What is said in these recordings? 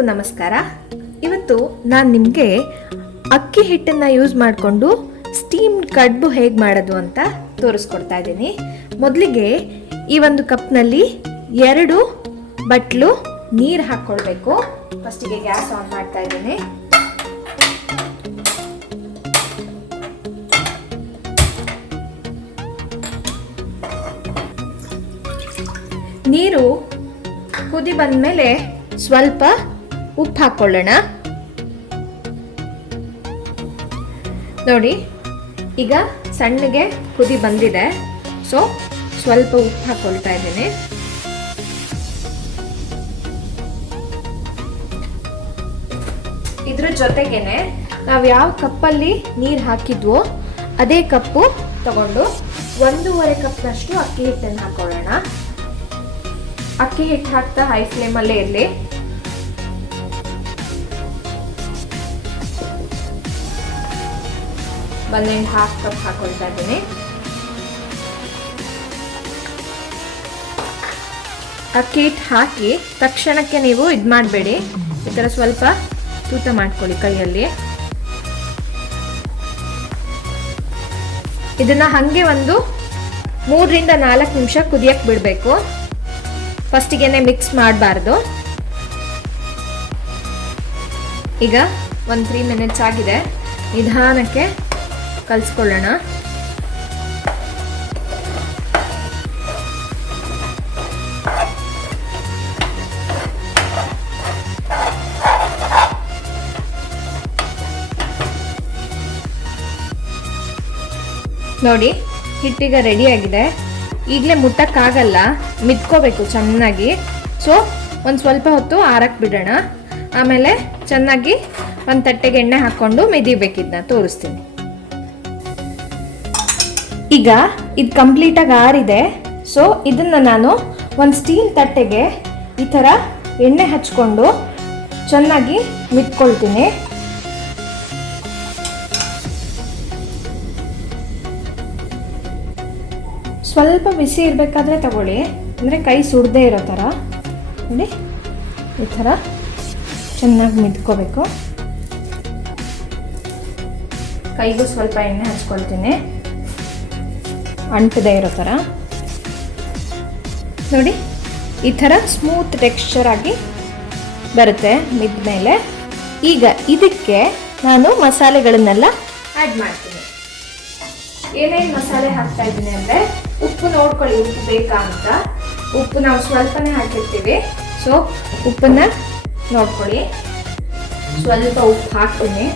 ಎಲ್ರಿಗೂ ನಮಸ್ಕಾರ. ಇವತ್ತು ನಾನು ನಿಮಗೆ ಅಕ್ಕಿ ಹಿಟ್ಟನ್ನು ಯೂಸ್ ಮಾಡಿಕೊಂಡು ಸ್ಟೀಮ್ ಕಡುಬು ಹೇಗೆ ಮಾಡೋದು ಅಂತ ತೋರಿಸ್ಕೊಡ್ತಾ ಇದ್ದೀನಿ. ಮೊದಲಿಗೆ ಈ ಒಂದು ಕಪ್ನಲ್ಲಿ 2 ಬಟ್ಲು ನೀರು ಹಾಕ್ಕೊಳ್ಬೇಕು. ಫಸ್ಟಿಗೆ ಗ್ಯಾಸ್ ಆನ್ ಮಾಡ್ತಾ ಇದ್ದೀನಿ. ನೀರು ಕುದಿ ಬಂದಮೇಲೆ ಸ್ವಲ್ಪ ಉಪ್ಪು ಹಾಕ್ಕೊಳ್ಳೋಣ. ನೋಡಿ, ಈಗ ಸಣ್ಣಗೆ ಕುದಿ ಬಂದಿದೆ. ಸೊ ಸ್ವಲ್ಪ ಉಪ್ಪು ಹಾಕ್ಕೊಳ್ತಾ ಇದ್ದೀನಿ. ಇದ್ರ ಜೊತೆಗೇನೆ ನಾವು ಯಾವ ಕಪ್ಪಲ್ಲಿ ನೀರು ಹಾಕಿದ್ವೋ ಅದೇ ಕಪ್ಪು ತಗೊಂಡು 1.5 ಕಪ್ನಷ್ಟು ಅಕ್ಕಿ ಹಿಟ್ಟನ್ನು ಹಾಕೊಳ್ಳೋಣ. ಅಕ್ಕಿ ಹಿಟ್ಟು ಹಾಕ್ತಾ ಹೈ ಫ್ಲೇಮಲ್ಲೇ ಇರಲಿ. ಒಂದೆಂಡ್ ಹಾಫ್ ಕಪ್ ಹಾಕೊಳ್ತಾ ಇದ್ದೀನಿ. ಅಕ್ಕಿ ಹಿಟ್ಟು ಹಾಕಿ ತಕ್ಷಣಕ್ಕೆ ನೀವು ಇದು ಮಾಡಬೇಡಿ. ಈ ಥರ ಸ್ವಲ್ಪ ತೂತ ಮಾಡ್ಕೊಳ್ಳಿ ಕೈಯಲ್ಲಿ. ಇದನ್ನ ಹಾಗೆ ಒಂದು 3ರಿಂದ 4 ನಿಮಿಷ ಕುದಿಯಕ್ಕೆ ಬಿಡಬೇಕು. ಫಸ್ಟಿಗೆನೆ ಮಿಕ್ಸ್ ಮಾಡಬಾರ್ದು. ಈಗ 3 ಮಿನಿಟ್ಸ್ ಆಗಿದೆ. ನಿಧಾನಕ್ಕೆ ಕಲಿಸ್ಕೊಳ್ಳೋಣ. ನೋಡಿ, ಹಿಟ್ಟೀಗ ರೆಡಿ ಆಗಿದೆ. ಈಗಲೇ ಮುಟ್ಟಕ್ಕಾಗಲ್ಲ, ಮಿದ್ಕೋಬೇಕು ಚೆನ್ನಾಗಿ. ಸೊ ಒಂದು ಸ್ವಲ್ಪ ಹೊತ್ತು ಆರಕ್ಕೆ ಬಿಡೋಣ. ಆಮೇಲೆ ಚೆನ್ನಾಗಿ ಒಂದು ತಟ್ಟೆಗೆ ಎಣ್ಣೆ ಹಾಕ್ಕೊಂಡು ಮೆದಿಬೇಕಿದ್ನ ತೋರಿಸ್ತೀನಿ. ಈಗ ಇದು ಕಂಪ್ಲೀಟಾಗಿ ಆರಿದೆ. ಸೊ ಇದನ್ನು ನಾನು ಒಂದು ಸ್ಟೀಲ್ ತಟ್ಟೆಗೆ ಈ ಥರ ಎಣ್ಣೆ ಹಚ್ಕೊಂಡು ಚೆನ್ನಾಗಿ ಮಿದ್ಕೊಳ್ತೀನಿ. ಸ್ವಲ್ಪ ಬಿಸಿ ಇರಬೇಕಾದ್ರೆ ತಗೊಳ್ಳಿ, ಅಂದರೆ ಕೈ ಸುಡದೇ ಇರೋ ಥರ. ನೋಡಿ, ಈ ಥರ ಚೆನ್ನಾಗಿ ಮಿದ್ಕೋಬೇಕು. ಕೈಗೂ ಸ್ವಲ್ಪ ಎಣ್ಣೆ ಹಚ್ಕೊಳ್ತೀನಿ, ಅಂಟದೇ ಇರೋ ಥರ. ನೋಡಿ, ಈ ಥರ ಸ್ಮೂತ್ ಟೆಕ್ಸ್ಚರ್ ಆಗಿ ಬರುತ್ತೆ ಮಿದ್ದ ಮೇಲೆ. ಈಗ ಇದಕ್ಕೆ ನಾನು ಮಸಾಲೆಗಳನ್ನೆಲ್ಲ ಆ್ಯಡ್ ಮಾಡ್ತೀನಿ. ಏನೇನು ಮಸಾಲೆ ಹಾಕ್ತಾ ಇದ್ದೀನಿ ಅಂದರೆ, ಉಪ್ಪು ನೋಡ್ಕೊಳ್ಳಿ, ಉಪ್ಪು ಬೇಕಾ ಅಂತ. ಉಪ್ಪು ನಾವು ಸ್ವಲ್ಪನೇ ಹಾಕಿರ್ತೀವಿ. ಸೊ ಉಪ್ಪನ್ನ ನೋಡ್ಕೊಳ್ಳಿ. ಸ್ವಲ್ಪ ಉಪ್ಪು ಹಾಕ್ತೀನಿ,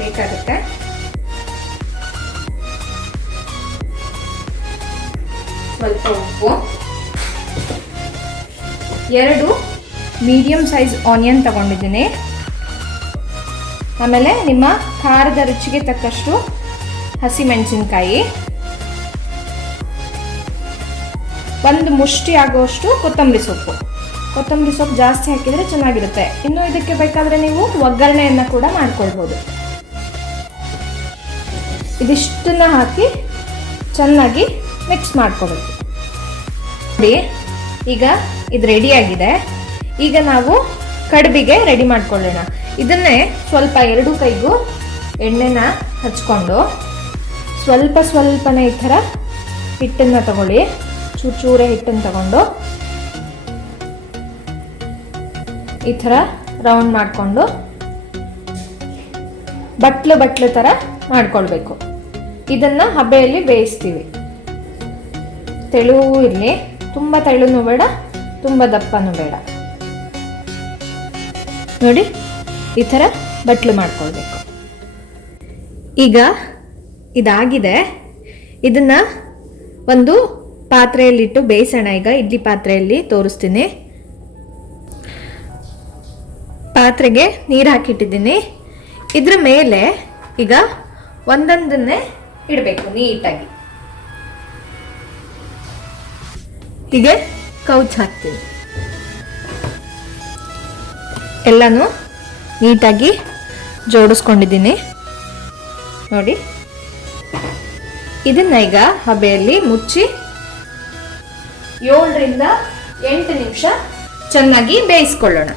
ಬೇಕಾಗುತ್ತೆ. ಸ್ವಲ್ಪ ಉಪ್ಪು. 2 ಮೀಡಿಯಂ ಸೈಜ್ ಆನಿಯನ್ ತಗೊಂಡಿದ್ದೀನಿ. ಆಮೇಲೆ ನಿಮ್ಮ ಖಾರದ ರುಚಿಗೆ ತಕ್ಕಷ್ಟು ಹಸಿಮೆಣಸಿನ್ಕಾಯಿ. 1 ಮುಷ್ಟಿ ಆಗುವಷ್ಟು ಕೊತ್ತಂಬರಿ ಸೊಪ್ಪು. ಕೊತ್ತಂಬರಿ ಸೊಪ್ಪು ಜಾಸ್ತಿ ಹಾಕಿದರೆ ಚೆನ್ನಾಗಿರುತ್ತೆ. ಇನ್ನು ಇದಕ್ಕೆ ಬೇಕಾದರೆ ನೀವು ಒಗ್ಗರಣೆಯನ್ನು ಕೂಡ ಮಾಡ್ಕೊಳ್ಬೋದು. ಇದಿಷ್ಟನ್ನ ಹಾಕಿ ಚೆನ್ನಾಗಿ ಮಿಕ್ಸ್ ಮಾಡ್ಕೋಬೇಕು. ನೋಡಿ, ಈಗ ಇದು ರೆಡಿಯಾಗಿದೆ. ಈಗ ನಾವು ಕಡುಬಿಗೆ ರೆಡಿ ಮಾಡ್ಕೊಳ್ಳೋಣ. ಇದನ್ನೇ ಸ್ವಲ್ಪ 2 ಕೈಗೂ ಎಣ್ಣೆನ ಹಚ್ಕೊಂಡು ಸ್ವಲ್ಪನೇ ಈ ಥರ ಹಿಟ್ಟನ್ನು ತಗೊಳ್ಳಿ. ಚೂರೇ ಹಿಟ್ಟನ್ನು ತಗೊಂಡು ಈ ಥರ ರೌಂಡ್ ಮಾಡಿಕೊಂಡು ಬಟ್ಲು ಥರ ಮಾಡ್ಕೊಳ್ಬೇಕು. ಇದನ್ನು ಹಬೆಯಲ್ಲಿ ಬೇಯಿಸ್ತೀವಿ. ತೆಳುವೂ ಇರಲಿ, ತುಂಬ ತೆಳುನೂ ಬೇಡ, ತುಂಬ ದಪ್ಪನೂ ಬೇಡ. ನೋಡಿ, ಈ ಥರ ಬಟ್ಲು ಮಾಡ್ಕೊಳ್ಬೇಕು. ಈಗ ಇದಾಗಿದೆ. ಇದನ್ನು ಒಂದು ಪಾತ್ರೆಯಲ್ಲಿಟ್ಟು ಬೇಯಿಸೋಣ. ಈಗ ಇಡ್ಲಿ ಪಾತ್ರೆಯಲ್ಲಿ ತೋರಿಸ್ತೀನಿ. ಪಾತ್ರೆಗೆ ನೀರು ಹಾಕಿಟ್ಟಿದ್ದೀನಿ. ಇದ್ರ ಮೇಲೆ ಈಗ ಒಂದೊಂದನ್ನೇ ಇಡಬೇಕು ನೀಟಾಗಿ. ಹೀಗೆ ಕೌಚ್ ಹಾಕ್ತೀನಿ. ಎಲ್ಲನೂ ನೀಟಾಗಿ ಜೋಡಿಸ್ಕೊಂಡಿದ್ದೀನಿ. ನೋಡಿ, ಇದನ್ನ ಈಗ ಹಬೆಯಲ್ಲಿ ಮುಚ್ಚಿ 7ರಿಂದ 8 ನಿಮಿಷ ಚೆನ್ನಾಗಿ ಬೇಯಿಸ್ಕೊಳ್ಳೋಣ.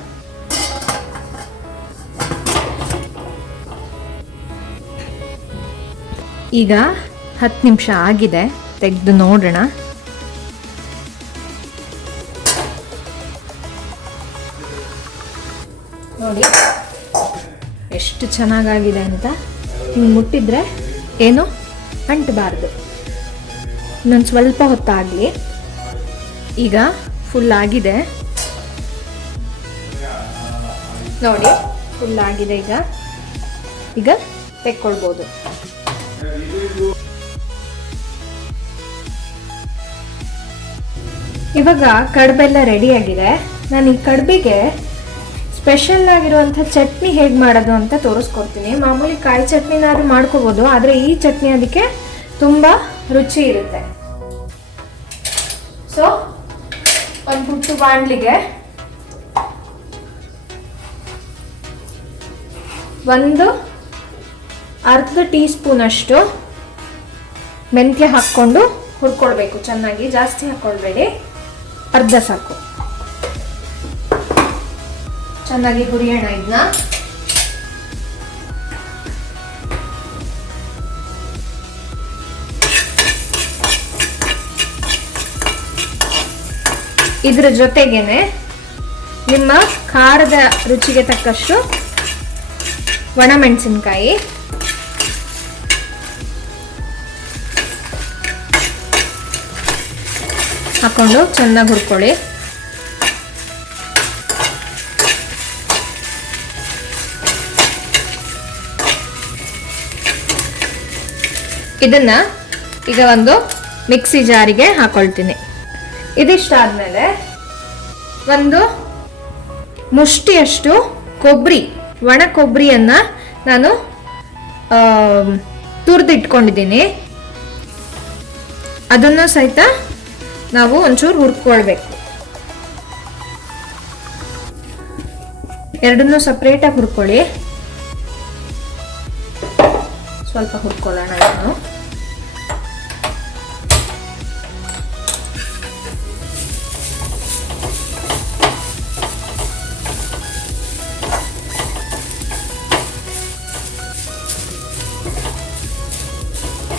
ಈಗ 10 ನಿಮಿಷ ಆಗಿದೆ, ತೆಗೆದು ನೋಡೋಣ. ನೋಡಿ ಎಷ್ಟು ಚೆನ್ನಾಗಾಗಿದೆ ಅಂತ. ಹಿಂಗೆ ಮುಟ್ಟಿದ್ರೆ ಏನು ಅಂಟಬಾರ್ದು. ಇನ್ನೊಂದು ಸ್ವಲ್ಪ ಹೊತ್ತಾಗಲಿ. ಈಗ ಫುಲ್ ಆಗಿದೆ ನೋಡಿ, ಫುಲ್ ಆಗಿದೆ. ಈಗ ತೆಕ್ಕೊಳ್ಬೋದು. ಇವಾಗ ಕಡುಬೆಲ್ಲ ರೆಡಿ ಆಗಿದೆ. ನಾನು ಈ ಕಡುಬಿಗೆ ಸ್ಪೆಷಲ್ ಆಗಿರುವಂಥ ಚಟ್ನಿ ಹೇಗೆ ಮಾಡೋದು ಅಂತ ತೋರಿಸ್ಕೊಡ್ತೀನಿ. ಮಾಮೂಲಿ ಕಾಯಿ ಚಟ್ನಿನಾದ್ರೂ ಮಾಡ್ಕೋಬೋದು, ಆದರೆ ಈ ಚಟ್ನಿ ಅದಕ್ಕೆ ತುಂಬ ರುಚಿ ಇರುತ್ತೆ. ಸೊ ಒಂದು ಪುಟ್ಟು ಬಾಣಲಿಗೆ ಒಂದು ಅರ್ಧ ಟೀ ಸ್ಪೂನ್ ಅಷ್ಟು ಮೆಂತ್ಯ ಹಾಕ್ಕೊಂಡು ಹುರ್ಕೊಳ್ಬೇಕು ಚೆನ್ನಾಗಿ. ಜಾಸ್ತಿ ಹಾಕ್ಕೊಳ್ಬೇಡಿ, ಅರ್ಧ ಸಾಕು. ಚೆನ್ನಾಗಿ ಹುರಿಯೋಣ ಇದನ್ನ. ಇದ್ರ ಜೊತೆಗೇನೆ ನಿಮ್ಮ ಖಾರದ ರುಚಿಗೆ ತಕ್ಕಷ್ಟು ಒಣಮೆಣಸಿನ್ಕಾಯಿ, ಹಾಕೊಂಡು ಚೆನ್ನಾಗಿ ಹುರ್ಕೊಳ್ಳಿ. ಇದನ್ನ ಈಗ ಒಂದು ಮಿಕ್ಸಿ ಜಾರಿಗೆ ಹಾಕೊಳ್ತೀನಿ. ಇದಿಷ್ಟಾದ್ಮೇಲೆ ಒಂದು ಮುಷ್ಟಿಯಷ್ಟು ಕೊಬ್ಬರಿ, ಒಣ ಕೊಬ್ಬರಿಯನ್ನ ನಾನು ತುರಿದಿಟ್ಕೊಂಡಿದ್ದೀನಿ. ಅದನ್ನು ಸಹಿತ ನಾವು ಒಂಚೂರು ಹುರ್ಕೊಳ್ಬೇಕು. ಎರಡನ್ನೂ ಸಪ್ರೇಟಾಗಿ ಹುರ್ಕೊಳ್ಳಿ. ಸ್ವಲ್ಪ ಹುರ್ಕೊಳ್ಳೋಣ ಇದನ್ನು.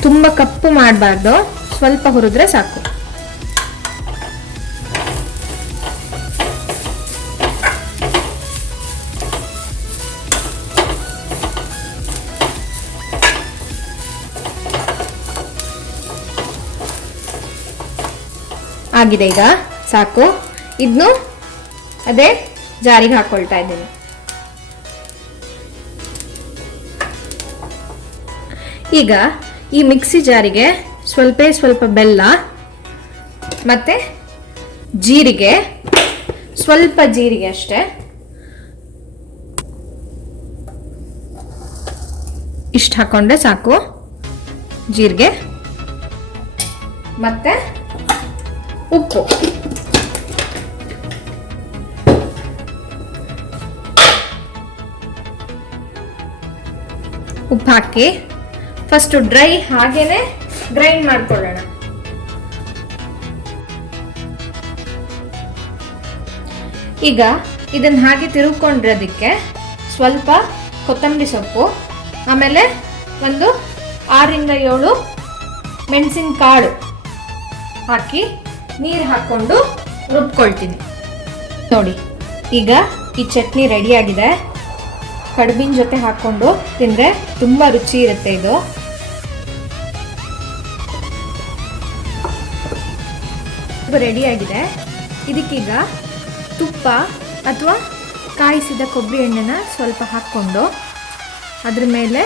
ತುಂಬ ಕಪ್ಪು ಮಾಡಬಾರ್ದು, ಸ್ವಲ್ಪ ಹುರಿದ್ರೆ ಸಾಕು. ಆಗಿದೆ, ಈಗ ಸಾಕು. ಇದನ್ನು ಅದೇ ಜಾರಿಗೆ ಹಾಕೊಳ್ತಾ ಇದ್ದೀನಿ. ಈಗ ಈ ಮಿಕ್ಸಿ ಜಾರಿಗೆ ಸ್ವಲ್ಪ ಬೆಲ್ಲ ಮತ್ತೆ ಜೀರಿಗೆ, ಸ್ವಲ್ಪ ಜೀರಿಗೆ ಅಷ್ಟೇ, ಇಷ್ಟು ಹಾಕೊಂಡ್ರೆ ಸಾಕು. ಜೀರಿಗೆ ಮತ್ತೆ ಉಪ್ಪು, ಉಪ್ಪು ಹಾಕಿ ಫಸ್ಟ್ ಡ್ರೈ ಹಾಗೇನೆ ಗ್ರೈಂಡ್ ಮಾಡ್ಕೊಳ್ಳೋಣ. ಈಗ ಇದನ್ನ ಹಾಗೆ ತಿರುಗಿಕೊಂಡಿರೋದಕ್ಕೆ ಸ್ವಲ್ಪ ಕೊತ್ತಂಬರಿ ಸೊಪ್ಪು, ಆಮೇಲೆ ಒಂದು 6ರಿಂದ 7 ಮೆಣಸಿನ ಕಾಳು ಹಾಕಿ ನೀರು ಹಾಕ್ಕೊಂಡು ರುಬ್ಕೊಳ್ತೀನಿ. ನೋಡಿ ಈಗ ಈ ಚಟ್ನಿ ರೆಡಿಯಾಗಿದೆ. ಕಡುಬಿನ ಜೊತೆ ಹಾಕ್ಕೊಂಡು ತಿಂದರೆ ತುಂಬ ರುಚಿ ಇರುತ್ತೆ. ಇದು ರೆಡಿಯಾಗಿದೆ. ಇದಕ್ಕೀಗ ತುಪ್ಪ ಅಥವಾ ಕಾಯಿಸಿದ ಕೊಬ್ಬರಿ ಎಣ್ಣೆನ ಸ್ವಲ್ಪ ಹಾಕ್ಕೊಂಡು ಅದ್ರ ಮೇಲೆ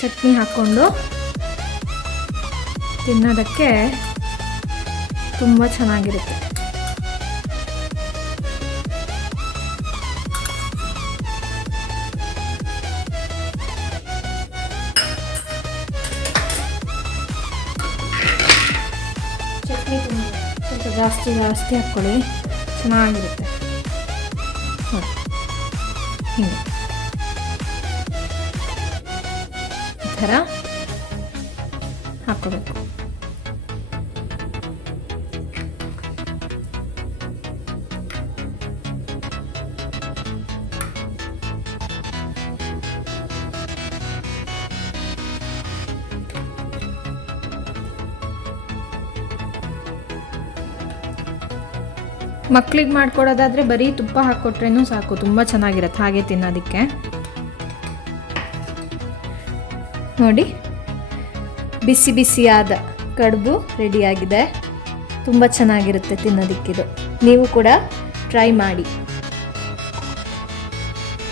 ಚಟ್ನಿ ಹಾಕ್ಕೊಂಡು ತಿನ್ನೋದಕ್ಕೆ ತುಂಬ ಚೆನ್ನಾಗಿರುತ್ತೆ. ಚಟ್ನಿ ಸ್ವಲ್ಪ ಜಾಸ್ತಿ ಹಾಕ್ಕೊಳ್ಳಿ, ಚೆನ್ನಾಗಿರುತ್ತೆ. ಹಿಂಗೆ ಈ ಥರ ಹಾಕ್ಕೋಬೇಕು. ಮಕ್ಳಿಗೆ ಮಾಡ್ಕೊಡೋದಾದರೆ ಬರೀ ತುಪ್ಪ ಹಾಕ್ಕೊಟ್ರೇನೂ ಸಾಕು, ತುಂಬ ಚೆನ್ನಾಗಿರುತ್ತೆ ಹಾಗೆ ತಿನ್ನೋದಕ್ಕೆ. ನೋಡಿ, ಬಿಸಿ ಬಿಸಿಯಾದ ಕಡುಬು ರೆಡಿಯಾಗಿದೆ. ತುಂಬ ಚೆನ್ನಾಗಿರುತ್ತೆ ತಿನ್ನೋದಕ್ಕಿದು. ನೀವು ಕೂಡ ಟ್ರೈ ಮಾಡಿ.